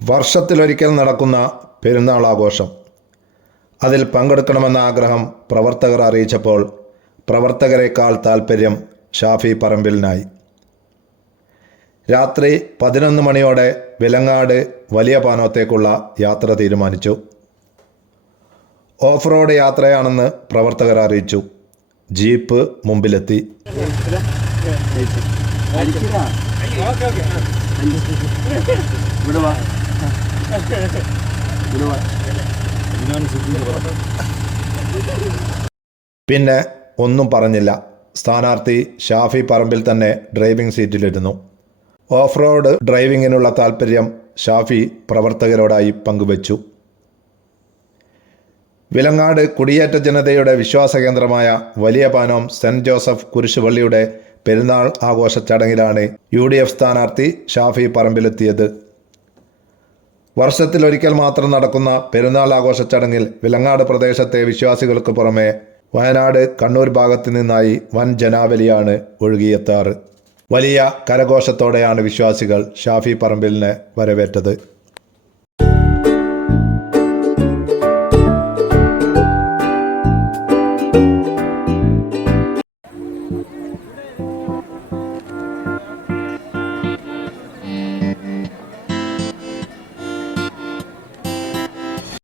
വർഷത്തിലൊരിക്കൽ നടക്കുന്ന പെരുന്നാൾ ആഘോഷം അതിൽ പങ്കെടുക്കണമെന്ന ആഗ്രഹം പ്രവർത്തകർ അറിയിച്ചപ്പോൾ പ്രവർത്തകരെക്കാൾ താൽപ്പര്യം ഷാഫി പറമ്പിലിനായി. രാത്രി പതിനൊന്ന് മണിയോടെ വിലങ്ങാട് വലിയ പാനോത്തേക്കുള്ള യാത്ര തീരുമാനിച്ചു. ഓഫ് റോഡ് യാത്രയാണെന്ന് പ്രവർത്തകർ അറിയിച്ചു. ജീപ്പ് മുമ്പിലെത്തി. പിന്നെ ഒന്നും പറഞ്ഞില്ല. സ്ഥാനാർത്ഥി ഷാഫി പറമ്പിൽ തന്നെ ഡ്രൈവിംഗ് സീറ്റിലിരുന്നു. ഓഫ് റോഡ് ഡ്രൈവിങ്ങിനുള്ള താൽപ്പര്യം ഷാഫി പ്രവർത്തകരോടായി പങ്കുവച്ചു. വിലങ്ങാട് കുടിയേറ്റ ജനതയുടെ വിശ്വാസ കേന്ദ്രമായ വലിയ പാനോം സെന്റ് ജോസഫ് കുരിശുപള്ളിയുടെ പെരുന്നാൾ ആഘോഷ ചടങ്ങിലാണ് യു ഡി എഫ് സ്ഥാനാർത്ഥി ഷാഫി പറമ്പിലെത്തിയത്. വർഷത്തിലൊരിക്കൽ മാത്രം നടക്കുന്ന പെരുന്നാൾ ആഘോഷ ചടങ്ങിൽ വിലങ്ങാട് പ്രദേശത്തെ വിശ്വാസികൾക്ക് പുറമെ വയനാട് കണ്ണൂർ ഭാഗത്തു നിന്നായി വൻ ജനാവലിയാണ് ഒഴുകിയെത്താറ്. വലിയ കരഘോഷത്തോടെയാണ് വിശ്വാസികൾ ഷാഫി പറമ്പിലിനെ വരവേറ്റത്.